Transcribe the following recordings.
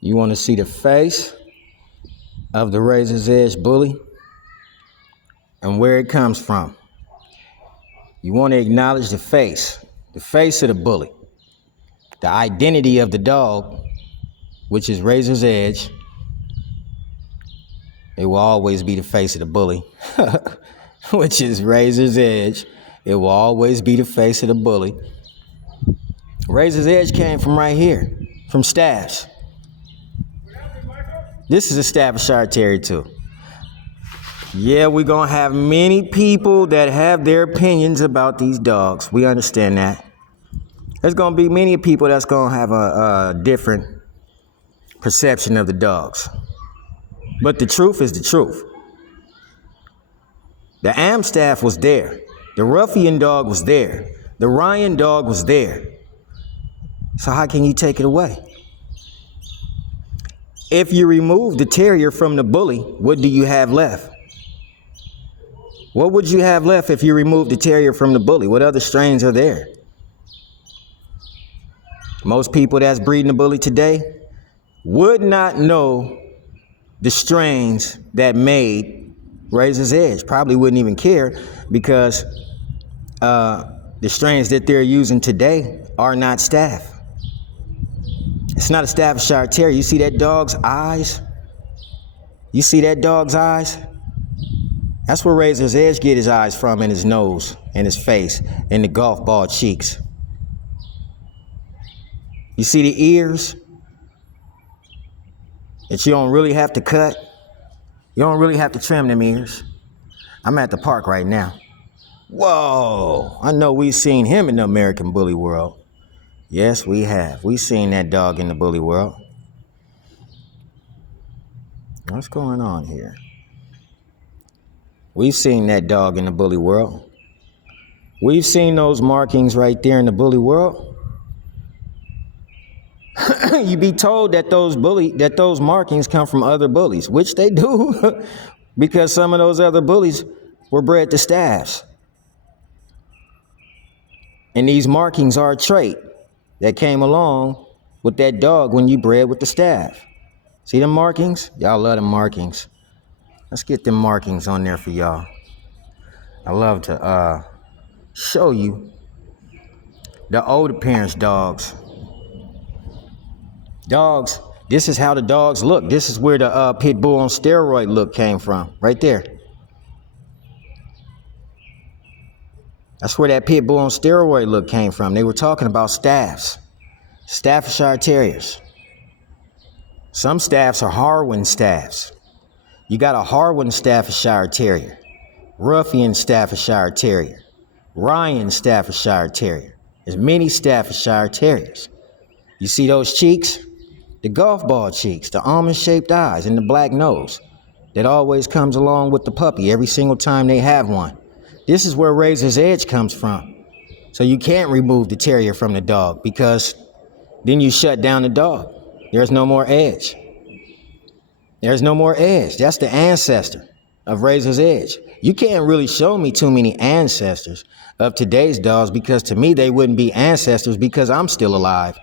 You want to see the face of the razor's edge bully and where it comes from. You want to acknowledge the face of the bully, the identity of the dog, which is razor's edge. It will always be the face of the bully, which is razor's edge. It will always be the face of the bully. Razor's edge came from right here, from Staffs. This is a Staffordshire Terrier too. Yeah, we're going to have many people that have their opinions about these dogs. We understand that. There's going to be many people that's going to have a different perception of the dogs. But the truth is the truth. The Amstaff was there. The Ruffian dog was there. The Ryan dog was there. So how can you take it away? If you remove the Terrier from the bully, what do you have left? What would you have left if you remove the Terrier from the bully? What other strains are there? Most people that's breeding the bully today would not know the strains that made razor's edge. Probably wouldn't even care because the strains that they're using today are not Staff. It's not a Staffordshire Terrier. You see that dog's eyes? You see that dog's eyes? That's where razor's edge get his eyes from, and his nose, and his face, and the golf ball cheeks. You see the ears that you don't really have to cut? You don't really have to trim them ears. I'm at the park right now. Whoa, I know we've seen him in the American bully world. Yes, we have. We've seen that dog in the bully world. What's going on here? We've seen that dog in the bully world. We've seen those markings right there in the bully world. You be told that those markings come from other bullies, which they do, because some of those other bullies were bred to Staffs. And these markings are a trait that came along with that dog when you bred with the Staff. See them markings? Y'all love them markings. Let's get them markings on there for y'all. I love to show you the older parents' dogs. Dogs, this is how the dogs look. This is where the pit bull on steroid look came from, right there. That's where that pit bull on steroid look came from. They were talking about Staffs, Staffordshire Terriers. Some Staffs are Harwin Staffs. You got a Harwin Staffordshire Terrier, Ruffian Staffordshire Terrier, Ryan Staffordshire Terrier. There's many Staffordshire Terriers. You see those cheeks? The golf ball cheeks, the almond-shaped eyes, and the black nose that always comes along with the puppy every single time they have one. This is where razor's edge comes from. So you can't remove the Terrier from the dog because then you shut down the dog. There's no more edge. There's no more edge. That's the ancestor of razor's edge. You can't really show me too many ancestors of today's dogs because to me they wouldn't be ancestors because I'm still alive.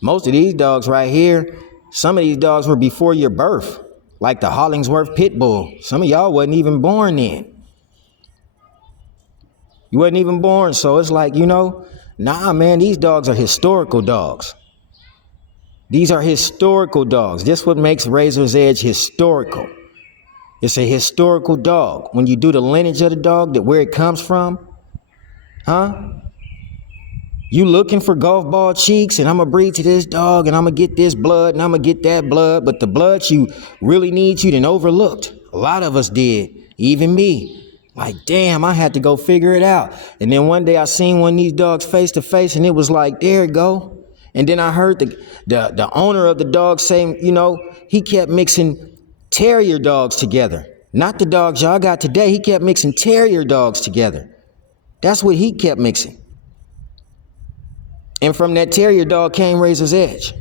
Most of these dogs right here, some of these dogs were before your birth, like the Hollingsworth Pit Bull. Some of y'all wasn't even born then. You wasn't even born, so it's like, nah, man, these dogs are historical dogs. These are historical dogs. This is what makes razor's edge historical. It's a historical dog. When you do the lineage of the dog, where it comes from, you looking for golf ball cheeks, and I'm going to breed to this dog, and I'm going to get this blood, and I'm going to get that blood, but the blood you really need, you done overlooked. A lot of us did, even me. Like, damn, I had to go figure it out. And then one day I seen one of these dogs face to face, and it was like, there it go. And then I heard the owner of the dog saying, he kept mixing Terrier dogs together. Not the dogs y'all got today. He kept mixing Terrier dogs together. That's what he kept mixing. And from that Terrier dog came razor's edge.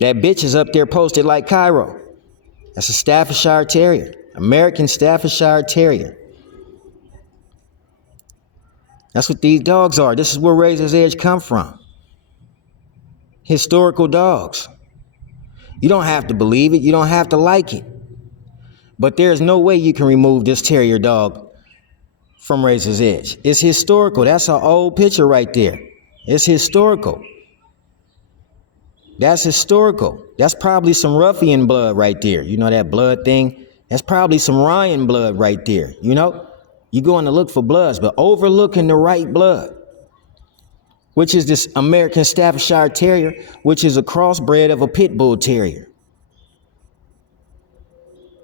That bitch is up there posted like Cairo. That's a Staffordshire Terrier. American Staffordshire Terrier. That's what these dogs are. This is where razor's edge come from. Historical dogs. You don't have to believe it. You don't have to like it. But there's no way you can remove this terrier dog from Razor's Edge. It's historical. That's an old picture right there. It's historical. That's historical. That's probably some ruffian blood right there. You know that blood thing? That's probably some Ryan blood right there. You know? You're going to look for bloods, but overlooking the right blood, which is this American Staffordshire Terrier, which is a crossbred of a pit bull terrier.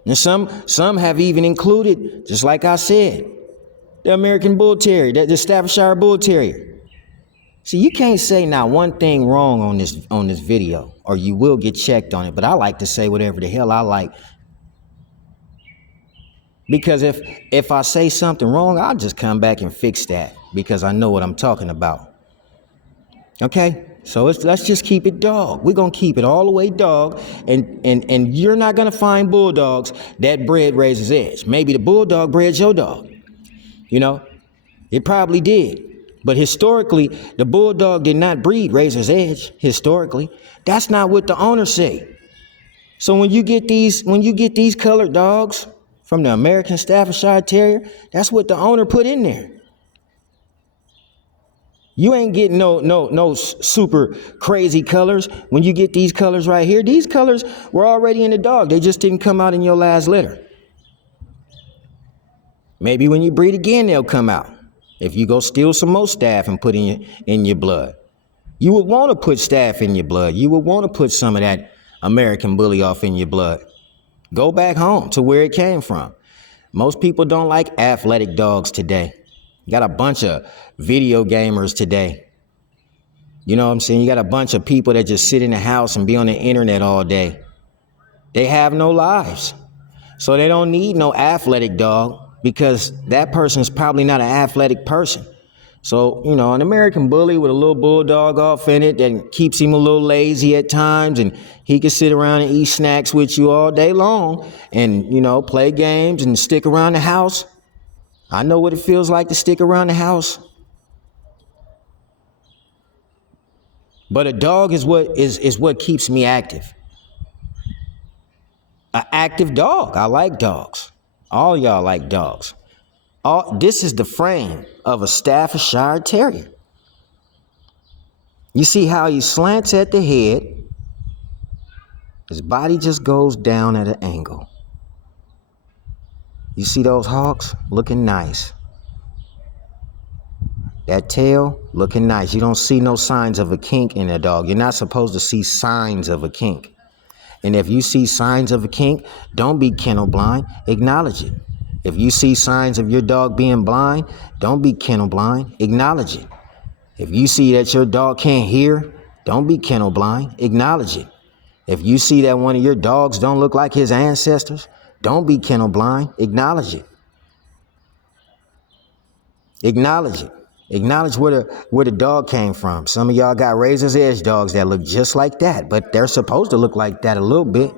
And some have even included, just like I said, the American Bull Terrier, the Staffordshire Bull Terrier. See, you can't say not one thing wrong on this video, or you will get checked on it. But I like to say whatever the hell I like, because if I say something wrong, I'll just come back and fix that because I know what I'm talking about. Okay, so let's just keep it dog. We're gonna keep it all the way dog, and you're not gonna find bulldogs that bred Razor's Edge. Maybe the bulldog bred your dog. You know, it probably did. But historically, the bulldog did not breed Razor's Edge. Historically, that's not what the owners say. So when you get these colored dogs from the American Staffordshire Terrier, that's what the owner put in there. You ain't getting no super crazy colors when you get these colors right here. These colors were already in the dog. They just didn't come out in your last litter. Maybe when you breed again, they'll come out. If you go steal some more staff and put in your blood, you would want to put staff in your blood. You would want to put some of that American bully off in your blood. Go back home to where it came from. Most people don't like athletic dogs today. You got a bunch of video gamers today. You know what I'm saying? You got a bunch of people that just sit in the house and be on the internet all day. They have no lives. So they don't need no athletic dog, because that person's probably not an athletic person. So, you know, an American bully with a little bulldog off in it that keeps him a little lazy at times, and he can sit around and eat snacks with you all day long and, you know, play games and stick around the house. I know what it feels like to stick around the house. But a dog is what keeps me active. An active dog. I like dogs. All y'all like dogs. This is the frame of a Staffordshire Terrier. You see how he slants at the head. His body just goes down at an angle. You see those hawks looking nice. That tail looking nice. You don't see no signs of a kink in a dog. You're not supposed to see signs of a kink. And if you see signs of a kink, don't be kennel blind. Acknowledge it. If you see signs of your dog being blind, don't be kennel blind. Acknowledge it. If you see that your dog can't hear, don't be kennel blind. Acknowledge it. If you see that one of your dogs don't look like his ancestors, don't be kennel blind. Acknowledge it. Acknowledge it. Acknowledge where the dog came from. Some of y'all got Razor's Edge dogs that look just like that, but they're supposed to look like that a little bit.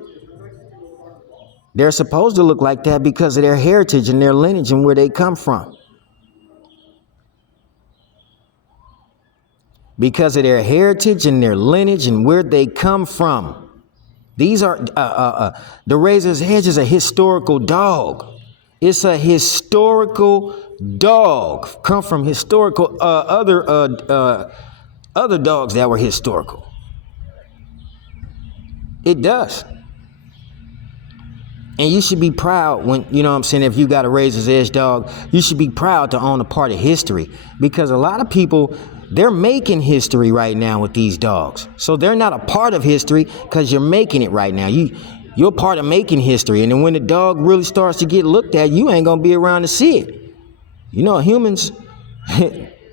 They're supposed to look like that because of their heritage and their lineage and where they come from. Because of their heritage and their lineage and where they come from. These are, the Razor's Edge is a historical dog. It's a historical dog. Come from historical, other dogs that were historical. It does. And you should be proud when, you know what I'm saying, if you got a Razor's Edge dog, you should be proud to own a part of history. Because a lot of people, they're making history right now with these dogs. So they're not a part of history because you're making it right now. You're part of making history. And then when the dog really starts to get looked at, you ain't going to be around to see it. You know, humans,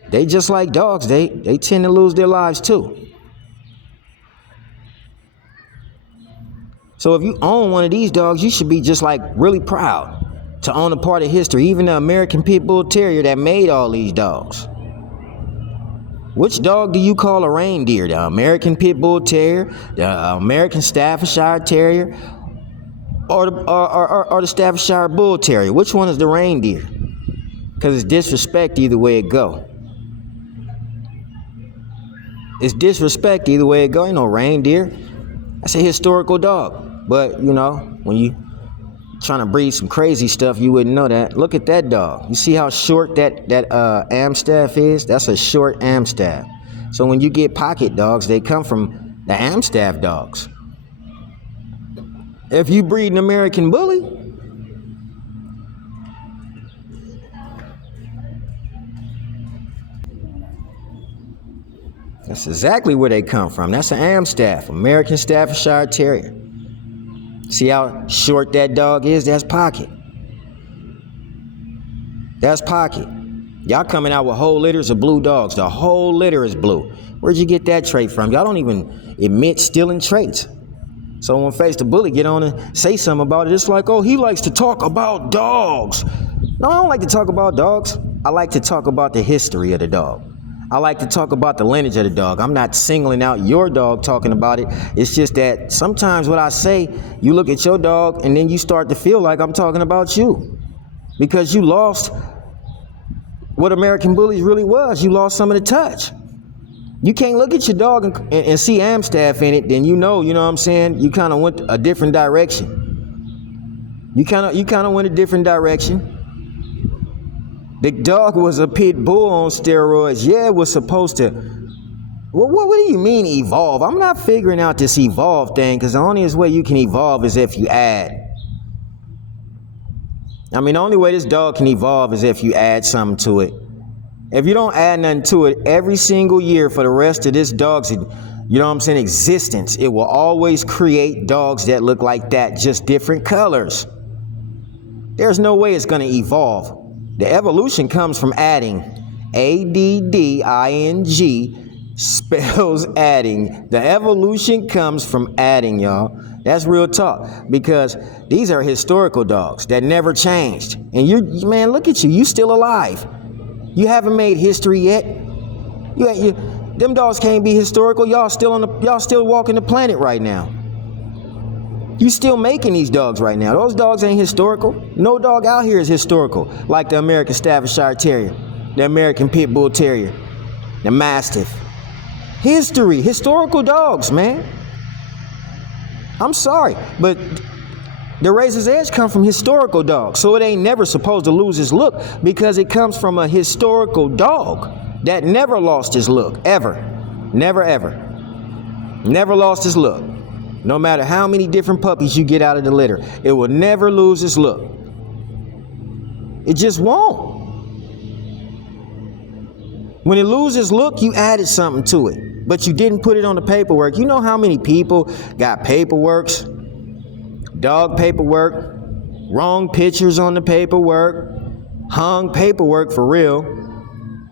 they just like dogs. They tend to lose their lives too. So if you own one of these dogs, you should be just like really proud to own a part of history. Even the American Pit Bull Terrier that made all these dogs. Which dog do you call a reindeer? The American Pit Bull Terrier, the American Staffordshire Terrier, or the Staffordshire Bull Terrier? Which one is the reindeer? Because it's disrespect either way it go. It's disrespect either way it go. Ain't no reindeer. That's a historical dog. But, you know, when you trying to breed some crazy stuff, you wouldn't know that. Look at that dog. You see how short that Amstaff is? That's a short Amstaff. So when you get pocket dogs, they come from the Amstaff dogs. If you breed an American Bully, that's exactly where they come from. That's an Amstaff, American Staffordshire Terrier. See how short that dog is? That's pocket. That's pocket. Y'all coming out with whole litters of blue dogs. The whole litter is blue. Where'd you get that trait from? Y'all don't even admit stealing traits. So when Face the Bully get on and say something about it, it's like, oh, he likes to talk about dogs. No, I don't like to talk about dogs. I like to talk about the history of the dog. I like to talk about the lineage of the dog. I'm not singling out your dog talking about it. It's just that sometimes what I say, you look at your dog and then you start to feel like I'm talking about you. Because you lost what American Bullies really was. You lost some of the touch. You can't look at your dog and see Amstaff in it, then you know what I'm saying? You kind of went a different direction. You kind of went a different direction. The dog was a pit bull on steroids. Yeah, it was supposed to. Well, what do you mean evolve? I'm not figuring out this evolve thing, because the only way you can evolve is if you add. I mean, the only way this dog can evolve is if you add something to it. If you don't add nothing to it, every single year for the rest of this dog's, existence, it will always create dogs that look like that, just different colors. There's no way it's going to evolve. The evolution comes from adding. ADDING spells adding. The evolution comes from adding, y'all. That's real talk, because these are historical dogs that never changed. And man, look at you. You still alive. You haven't made history yet. Them dogs can't be historical. Y'all still walking the planet right now. You still making these dogs right now. Those dogs ain't historical. No dog out here is historical, like the American Staffordshire Terrier, the American Pit Bull Terrier, the Mastiff. Historical dogs, man. I'm sorry, but the Razor's Edge come from historical dogs, so it ain't never supposed to lose its look, because it comes from a historical dog that never lost his look, ever. Never, ever. Never lost his look. No matter how many different puppies you get out of the litter, it will never lose its look. It just won't. When it loses look, you added something to it, but you didn't put it on the paperwork. You know how many people got paperworks, dog paperwork, wrong pictures on the paperwork, hung paperwork for real.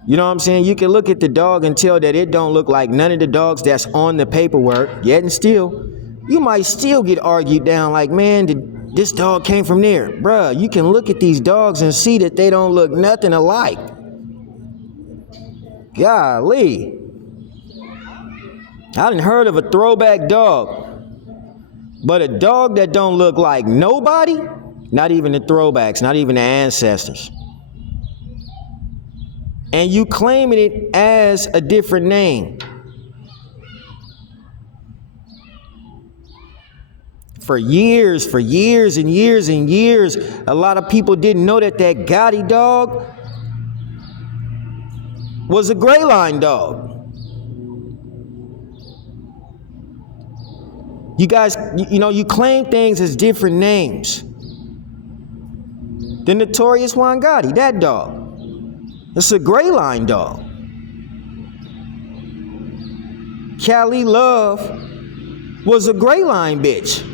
You know what I'm saying? You can look at the dog and tell that it don't look like none of the dogs that's on the paperwork, yet and still, you might still get argued down like, man, this dog came from there. Bruh, you can look at these dogs and see that they don't look nothing alike. Golly. I done heard of a throwback dog, but a dog that don't look like nobody, not even the throwbacks, not even the ancestors. And you claiming it as a different name. For years and years and years, a lot of people didn't know that Gotti dog was a gray line dog. You guys, you claim things as different names. The notorious Juan Gotti, that dog. It's a gray line dog. Cali Love was a gray line bitch.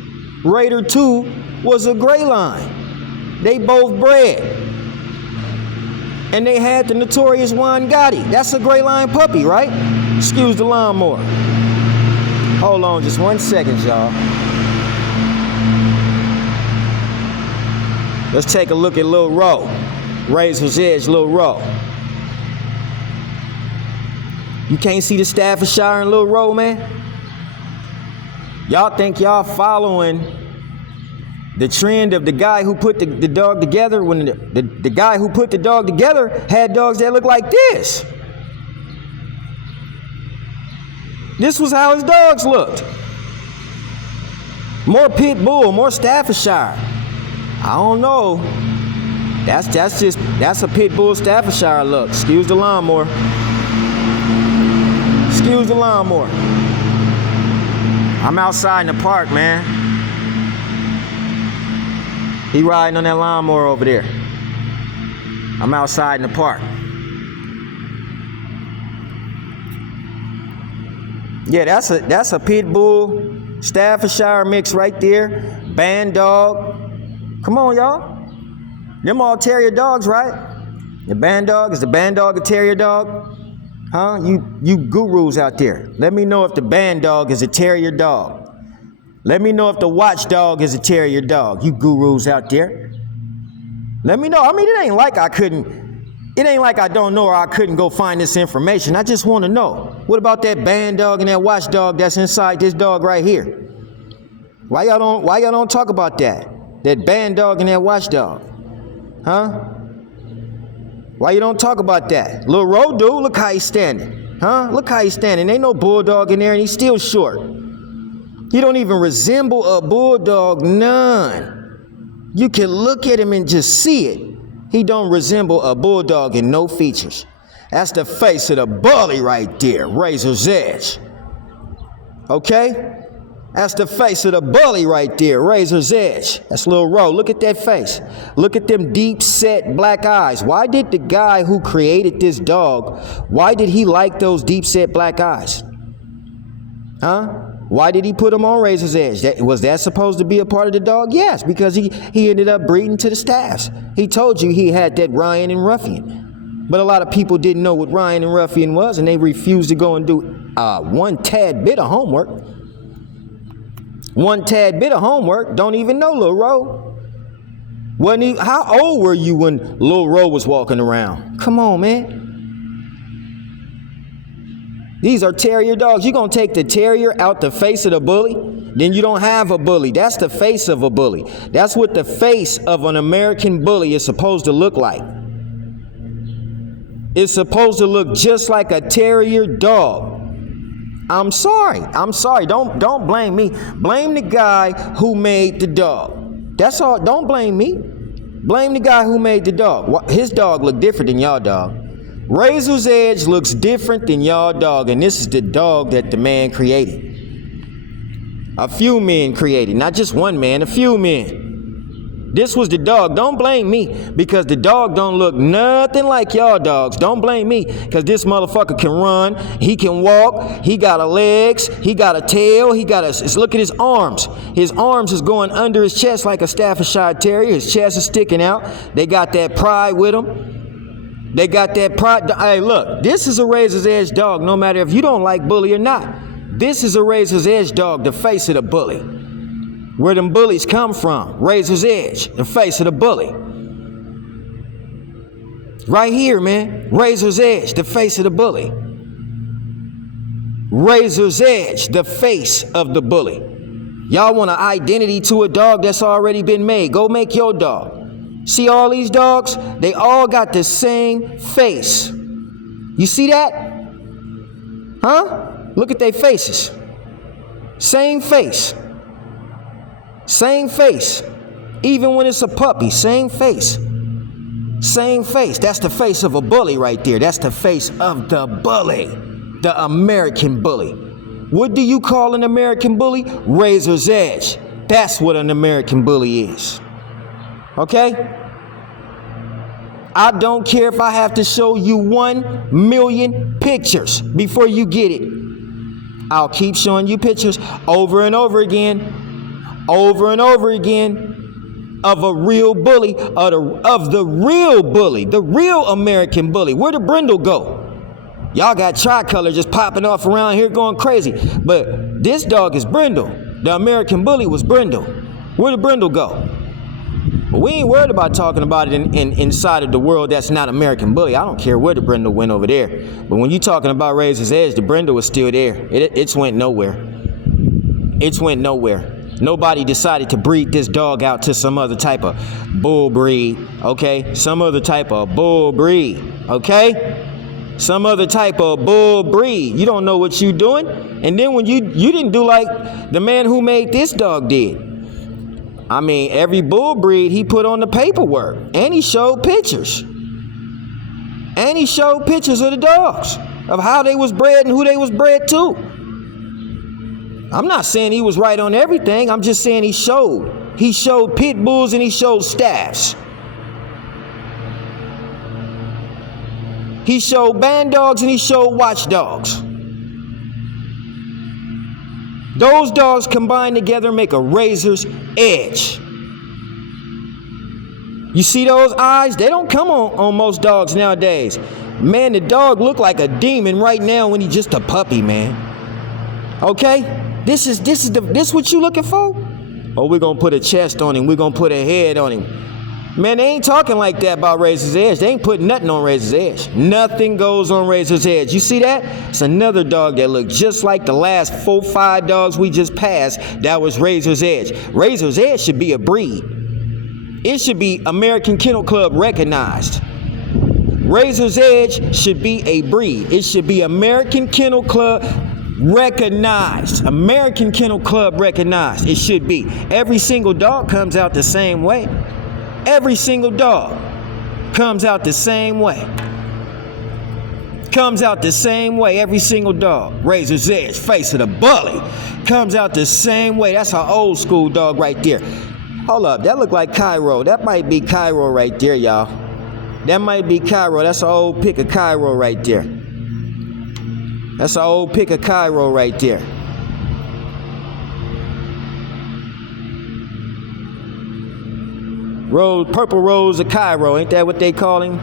Raider 2 was a gray line. They both bred. And they had the notorious Juan Gotti. That's a gray line puppy, right? Excuse the lawnmower. Hold on just 1 second, y'all. Let's take a look at Lil Ro. Razor's Edge, Lil Ro. You can't see the Staffordshire and Lil Ro, man? Y'all think y'all following the trend of the guy who put the dog together when the guy who put the dog together had dogs that look like this. This was how his dogs looked. More pit bull, more Staffordshire. I don't know. That's a pit bull Staffordshire look. Excuse the lawnmower. Excuse the lawnmower. I'm outside in the park, man. He riding on that lawnmower over there. I'm outside in the park. Yeah, that's a pit bull Staffordshire mix right there. Band dog. Come on, y'all. Them all terrier dogs, right? The band dog, is the band dog a terrier dog? Huh? You gurus out there. Let me know if the band dog is a terrier dog. Let me know if the watchdog is a terrier dog. You gurus out there. Let me know. I mean, it ain't like I don't know or I couldn't go find this information. I just want to know. What about that band dog and that watchdog that's inside this dog right here? Why y'all don't talk about that? That band dog and that watchdog. Huh? Why you don't talk about that? Little road dude, look how he's standing. Huh? Look how he's standing. Ain't no bulldog in there and he's still short. He don't even resemble a bulldog, none. You can look at him and just see it. He don't resemble a bulldog in no features. That's the face of the bully right there, razor's edge. Okay? That's the face of the bully right there, razor's edge. That's Lil Ro. Look at that face. Look at them deep set black eyes. Why did the guy who created this dog, why did he like those deep set black eyes? Huh? Why did he put them on razor's edge? Was that supposed to be a part of the dog? Yes, because he ended up breeding to the staffs. He told you he had that Ryan and Ruffian. But a lot of people didn't know what Ryan and Ruffian was, and they refused to go and do one tad bit of homework. One tad bit of homework. Don't even know Lil Ro. How old were you when Lil Ro was walking around? Come on, man. These are terrier dogs. You gonna take the terrier out the face of the bully? Then you don't have a bully. That's the face of a bully. That's what the face of an American bully is supposed to look like. It's supposed to look just like a terrier dog. I'm sorry. Don't blame me. Blame the guy who made the dog. That's all. Don't blame me. Blame the guy who made the dog. His dog looked different than y'all dog. Razor's Edge looks different than y'all dog, and this is the dog that the man created. A few men created, not just one man, a few men. This was the dog. Don't blame me because the dog don't look nothing like y'all dogs. Don't blame me because this motherfucker can run, he can walk, he got a legs, he got a tail, look at his arms. His arms is going under his chest like a Staffordshire Terrier. His chest is sticking out. They got that pride with him. They got that pride. Hey, look, this is a razor's edge dog, no matter if you don't like bully or not. This is a razor's edge dog, the face of the bully. Where them bullies come from, razor's edge, the face of the bully. Right here, man, razor's edge, the face of the bully. Razor's edge, the face of the bully. Y'all want an identity to a dog that's already been made. Go make your dog. See all these dogs? They all got the same face. You see that? Huh? Look at their faces. Same face. Same face. Even when it's a puppy, same face. Same face. That's the face of a bully right there. That's the face of the bully. The American bully. What do you call an American bully? Razor's edge. That's what an American bully is. Okay? I don't care if I have to show you 1 million pictures before you get it. I'll keep showing you pictures over and over again of a real bully, of the real bully, the real American bully. Where did Brindle go? Y'all got tricolor just popping off around here going crazy. But this dog is Brindle. The American bully was Brindle. Where did Brindle go? But we ain't worried about talking about it inside of the world that's not American bully. I don't care where the Brindle went over there. But when you're talking about Razor's Edge, the Brindle was still there. It's went nowhere. It's went nowhere. Nobody decided to breed this dog out to some other type of bull breed, okay? Some other type of bull breed, okay? some other type of bull breed. You don't know what you doing. And then when you didn't do like the man who made this dog did. I mean, every bull breed he put on the paperwork, and he showed pictures. And he showed pictures of the dogs, of how they was bred and who they was bred to. I'm not saying he was right on everything. I'm just saying he showed. He showed pit bulls and he showed staffs. He showed band dogs and he showed watchdogs. Those dogs combined together make a razor's edge. You see those eyes? They don't come on most dogs nowadays. Man, the dog look like a demon right now when he's just a puppy, man. Okay? This what you looking for? Oh, we're gonna put a chest on him. We're gonna put a head on him. Man, they ain't talking like that about Razor's Edge. They ain't putting nothing on Razor's Edge. Nothing goes on Razor's Edge. You see that? It's another dog that looked just like the last 4, 5 dogs we just passed. That was Razor's Edge. Razor's Edge should be a breed. It should be American Kennel Club recognized. Razor's Edge should be a breed. It should be American Kennel Club recognized. American Kennel Club recognized. It should be. Every single dog comes out the same way. Every single dog comes out the same way. Comes out the same way, every single dog. Razor's Edge, face of the bully. Comes out the same way. That's our old school dog right there. Hold up, that look like Cairo. That might be Cairo right there, y'all. That might be Cairo. That's an old pick of Cairo right there. That's an old pick of Cairo right there. Purple Rose of Cairo, ain't that what they call him?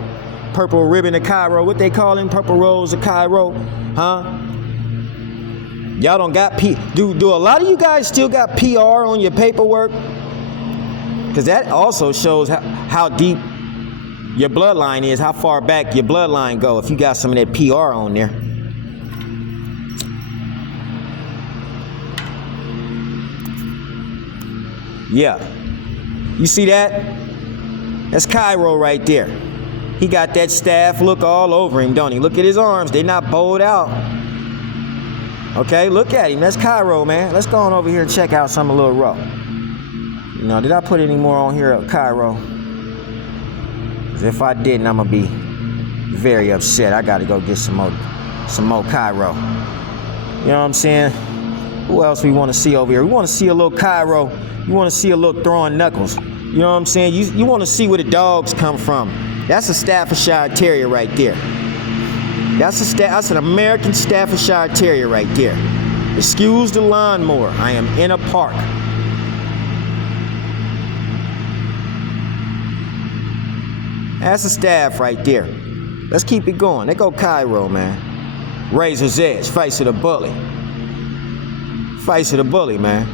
Purple Ribbon of Cairo, what they call him? Purple Rose of Cairo, huh? Y'all don't got do a lot of you guys still got PR on your paperwork? Because that also shows how deep your bloodline is, how far back your bloodline go if you got some of that PR on there. Yeah. You see that? That's Cairo right there. He got that staff look all over him, don't he? Look at his arms. They're not bowed out. Okay, look at him. That's Cairo, man. Let's go on over here and check out some a little row. You know, did I put any more on here of Cairo? Because if I didn't, I'm going to be very upset. I got to go get some more Cairo. You know what I'm saying? Who else we want to see over here? We want to see a little Cairo. You want to see a little throwing knuckles. You know what I'm saying? You want to see where the dogs come from. That's a Staffordshire Terrier right there. That's an American Staffordshire Terrier right there. Excuse the lawnmower. I am in a park. That's a staff right there. Let's keep it going. There go Cairo, man. Razor's Edge, face of the bully. Face of the bully, man.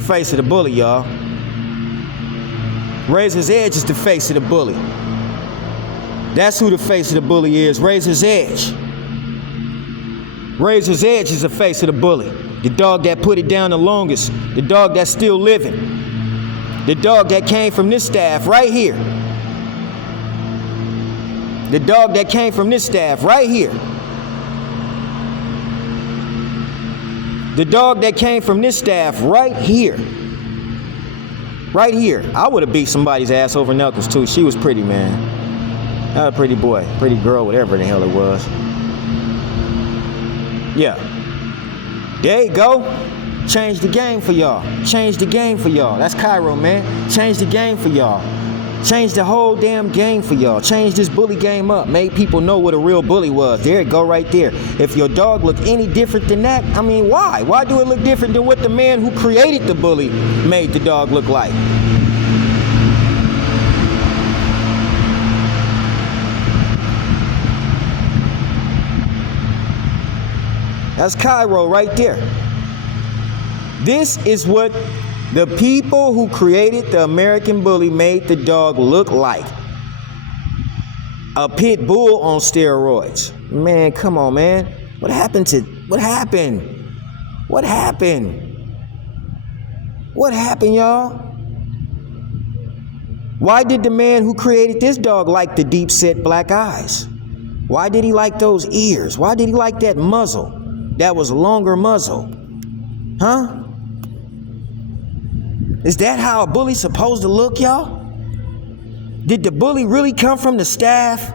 Face of the bully, y'all. Razor's Edge is the face of the bully. That's who the face of the bully is, Razor's Edge. Razor's Edge is the face of the bully. The dog that put it down the longest. The dog that's still living. The dog that came from this staff right here. The dog that came from this staff right here. The dog that came from this staff right here. Right here. I would have beat somebody's ass over knuckles too. She was pretty, man. Not a pretty boy, pretty girl, whatever the hell it was. Yeah. There you go. Change the game for y'all. Change the game for y'all. That's Cairo, man. Change the game for y'all. Change the whole damn game for y'all. Change this bully game up. Made people know what a real bully was. There it go right there. If your dog looked any different than that, I mean, why? Why do it look different than what the man who created the bully made the dog look like? That's Cairo right there. This is what the people who created the American Bully made the dog look like. A pit bull on steroids. Man, come on, man. What happened? What happened, y'all? Why did the man who created this dog like the deep set black eyes? Why did he like those ears? Why did he like that muzzle? That was a longer muzzle. Huh? Is that how a bully's supposed to look, y'all? Did the bully really come from the staff?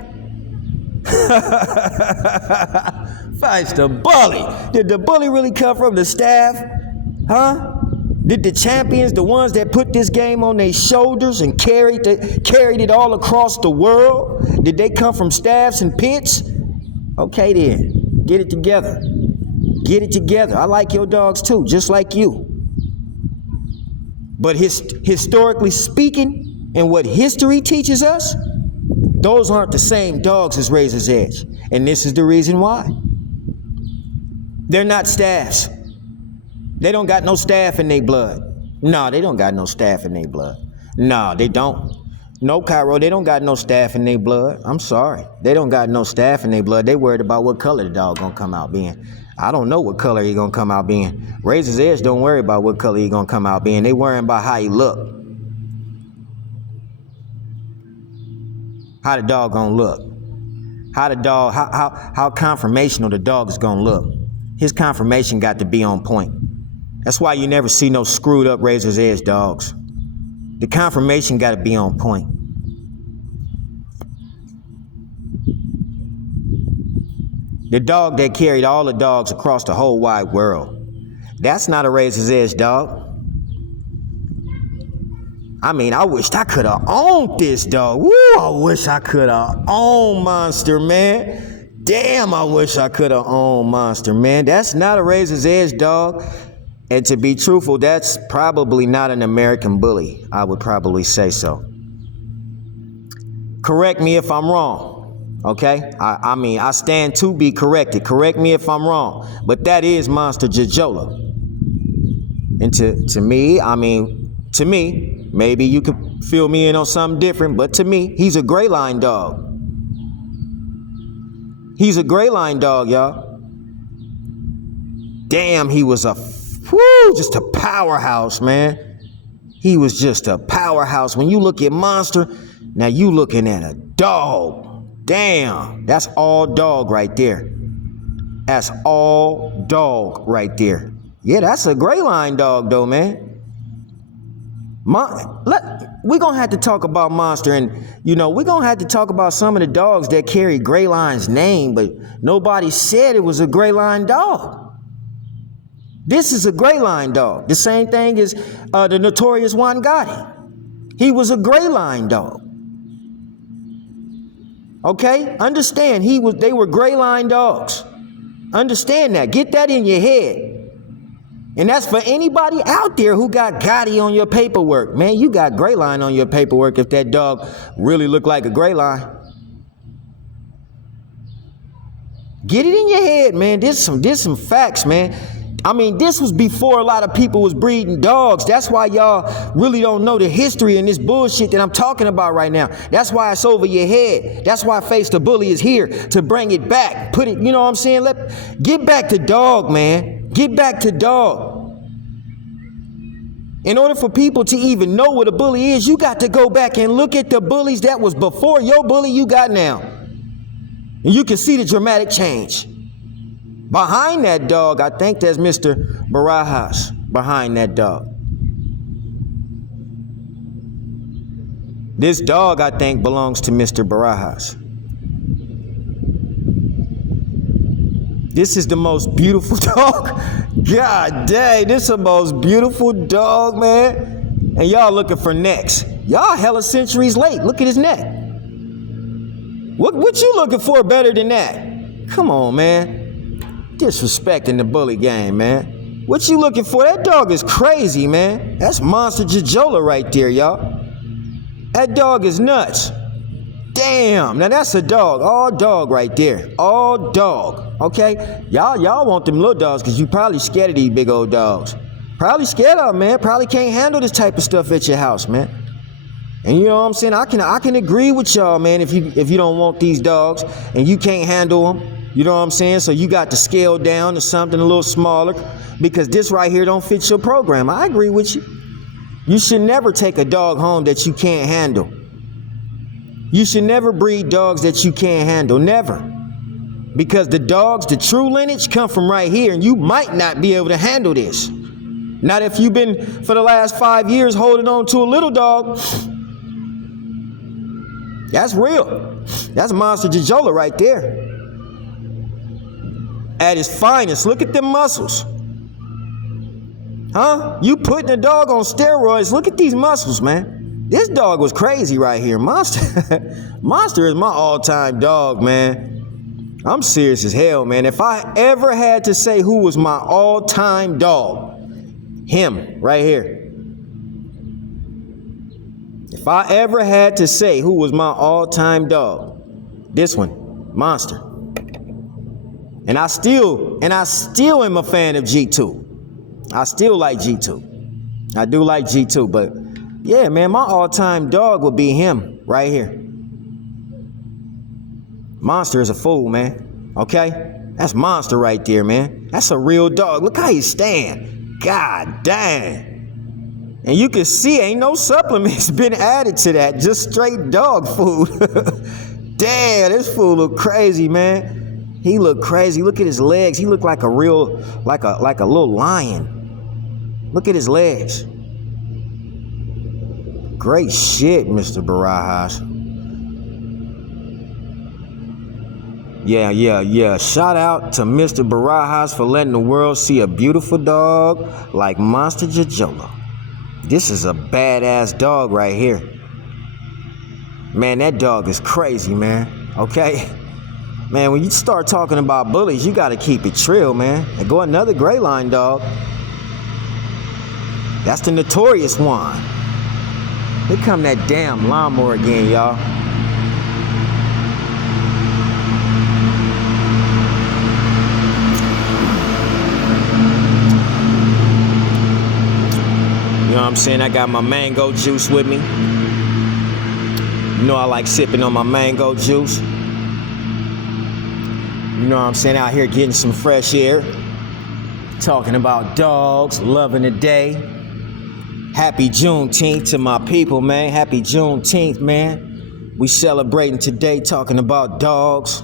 Fights the bully. Did the bully really come from the staff? Huh? Did the champions, the ones that put this game on their shoulders and carried it all across the world, did they come from staffs and pits? Okay then, get it together. Get it together. I like your dogs too, just like you. But historically speaking, and what history teaches us, those aren't the same dogs as Razor's Edge. And this is the reason why. They're not staffs. They don't got no staff in their blood. No, they don't got no staff in their blood. No, they don't. No, Cairo, they don't got no staff in their blood. I'm sorry. They don't got no staff in their blood. They worried about what color the dog gonna come out being. I don't know what color he gonna come out being. Razor's Edge don't worry about what color he gonna come out being. They worrying about how he look. How the dog gonna look. How conformational the dog is gonna look. His conformation got to be on point. That's why you never see no screwed up Razor's Edge dogs. The conformation got to be on point. The dog that carried all the dogs across the whole wide world. That's not a Razor's Edge dog. I mean, I wished I could have owned this dog. Woo, I wish I could have owned Monster, man. Damn, I wish I could have owned Monster, man. That's not a Razor's Edge dog. And to be truthful, that's probably not an American bully. I would probably say so. Correct me if I'm wrong, okay? I mean, I stand to be corrected. Correct me if I'm wrong. But that is Monster Jola. And to me, maybe you could fill me in on something different, but to me, he's a gray line dog. He's a gray line dog, y'all. Damn, he was just a powerhouse, man. He was just a powerhouse. When you look at Monster, now you looking at a dog. Damn, that's all dog right there. That's all dog right there. Yeah, that's a gray line dog though, man. We're going to have to talk about Monster, and, we're going to have to talk about some of the dogs that carry Gray Line's name, but nobody said it was a Gray Line dog. This is a Gray Line dog. The same thing as the notorious Juan Gotti. He was a Gray Line dog. Okay? Understand, they were Gray Line dogs. Understand that. Get that in your head. And that's for anybody out there who got Gotti on your paperwork. Man, you got Gray Line on your paperwork if that dog really looked like a Gray Line. Get it in your head, man. This some facts, man. I mean, this was before a lot of people was breeding dogs. That's why y'all really don't know the history and this bullshit that I'm talking about right now. That's why it's over your head. That's why Face the Bully is here, to bring it back. Put it, you know what I'm saying? Get back to dog, man. Get back to dog. In order for people to even know what a bully is, you got to go back and look at the bullies that was before your bully you got now. And you can see the dramatic change. Behind that dog, I think there's Mr. Barajas behind that dog. This dog, I think, belongs to Mr. Barajas. This is the most beautiful dog. God dang, this is the most beautiful dog, man. And y'all looking for necks. Y'all hella centuries late. Look at his neck. What you looking for better than that? Come on, man. Disrespecting the bully game, man. What you looking for? That dog is crazy, man. That's Monster Jola right there, y'all. That dog is nuts. Damn, now that's a dog. All dog right there. All dog. Okay? Y'all want them little dogs because you probably scared of these big old dogs. Probably scared of them, man. Probably can't handle this type of stuff at your house, man. And you know what I'm saying? I can agree with y'all, man, if you don't want these dogs and you can't handle them. You know what I'm saying? So you got to scale down to something a little smaller because this right here don't fit your program. I agree with you. You should never take a dog home that you can't handle. You should never breed dogs that you can't handle, never. Because the dogs, the true lineage, come from right here, and you might not be able to handle this. Not if you've been, for the last 5 years, holding on to a little dog. That's real. That's monster Jola right there. At his finest, look at them muscles. Huh? You putting a dog on steroids, look at these muscles, man. This dog was crazy right here. Monster, Monster is my all-time dog, man. I'm serious as hell, man. If I ever had to say who was my all-time dog, him, right here. If I ever had to say who was my all-time dog, this one, Monster. And I still am a fan of G2. I still like G2. I do like G2, but yeah, man, my all-time dog would be him right here. Monster is a fool, man. Okay? That's Monster right there, man. That's a real dog. Look how he stand. God dang. And you can see ain't no supplements been added to that. Just straight dog food. Damn, this fool look crazy, man. He look crazy. Look at his legs. He look like a real, like a little lion. Look at his legs. Great shit, Mr. Barajas. Yeah. Shout out to Mr. Barajas for letting the world see a beautiful dog like Monster Jola. This is a badass dog right here. Man, that dog is crazy, man. Okay? Man, when you start talking about bullies, you got to keep it trill, man. And go another gray line dog. That's the notorious one. Here come that damn lawnmower again, y'all. You know what I'm saying? I got my mango juice with me. You know I like sipping on my mango juice. You know what I'm saying? Out here getting some fresh air. Talking about dogs, loving the day. Happy Juneteenth to my people, man. Happy Juneteenth, man. We celebrating today, talking about dogs.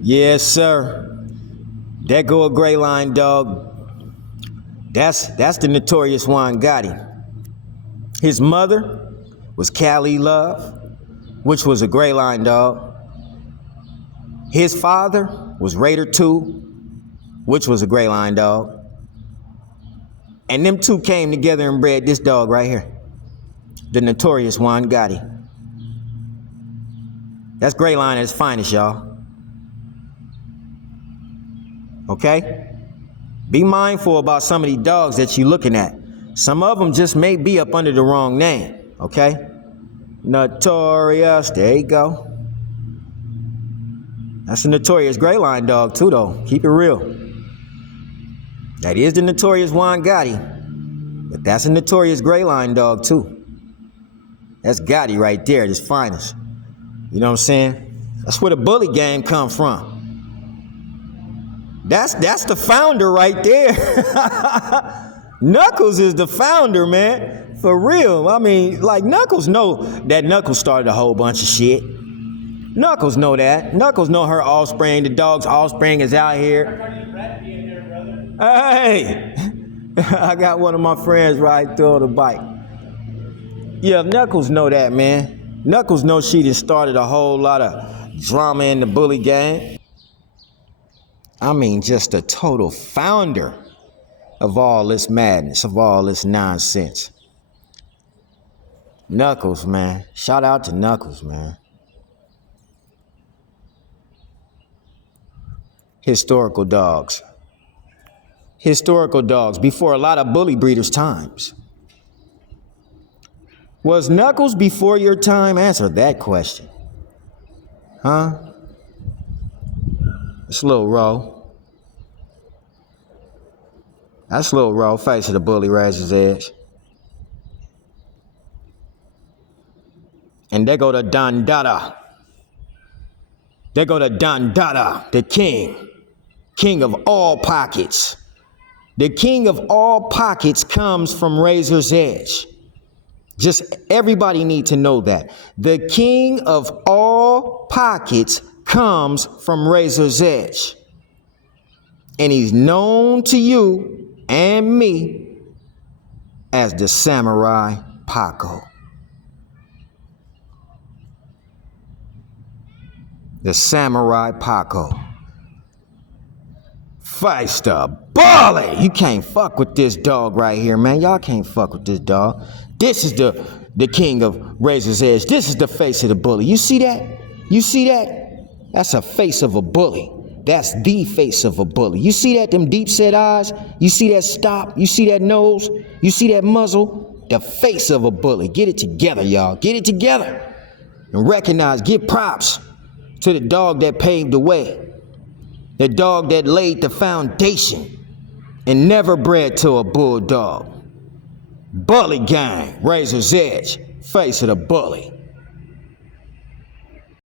Yes, sir. There go a gray line dog. That's the notorious Juan Gotti. His mother was Cali Love, which was a gray line dog. His father was Raider 2, which was a gray line dog. And them two came together and bred this dog right here. The notorious Juan Gotti. That's gray line at its finest, y'all. Okay? Be mindful about some of these dogs that you're looking at. Some of them just may be up under the wrong name. Okay? Notorious. There you go. That's a notorious gray line dog too, though. Keep it real. That is the notorious Juan Gotti, but that's a notorious gray line dog too. That's Gotti right there at his finest. You know what I'm saying? That's where the bully game come from. That's the founder right there. Knuckles is the founder, man. For real. I mean, like Knuckles know that Knuckles started a whole bunch of shit. Knuckles know that. Knuckles know her offspring. The dog's offspring is out here. Hey, I got one of my friends right through the bike. Yeah, Knuckles know that, man. Knuckles knows she just started a whole lot of drama in the bully game. I mean, just a total founder of all this madness, of all this nonsense. Knuckles, man. Shout out to Knuckles, man. Historical dogs. Historical dogs before a lot of bully breeders' times. Was Knuckles before your time? Answer that question. Huh? It's a little raw. That's a little raw. Face of the bully raises edge. And there go the Don Dada. There go the Don Dada, the king. King of all pockets. The king of all pockets comes from razor's edge. Just everybody need to know that. The king of all pockets comes from razor's edge. And he's known to you and me as the Samurai Paco. The Samurai Paco. Fights the bully. You can't fuck with this dog right here, man. Y'all can't fuck with this dog. This is the king of razor's edge. This is the face of the bully. You see that? You see that? That's a face of a bully. That's the face of a bully. You see that? Them deep set eyes? You see that stop? You see that nose? You see that muzzle? The face of a bully. Get it together, y'all. Get it together. And recognize, give props to the dog that paved the way. The dog that laid the foundation and never bred to a bulldog. Bully gang, razor's edge, face of the bully.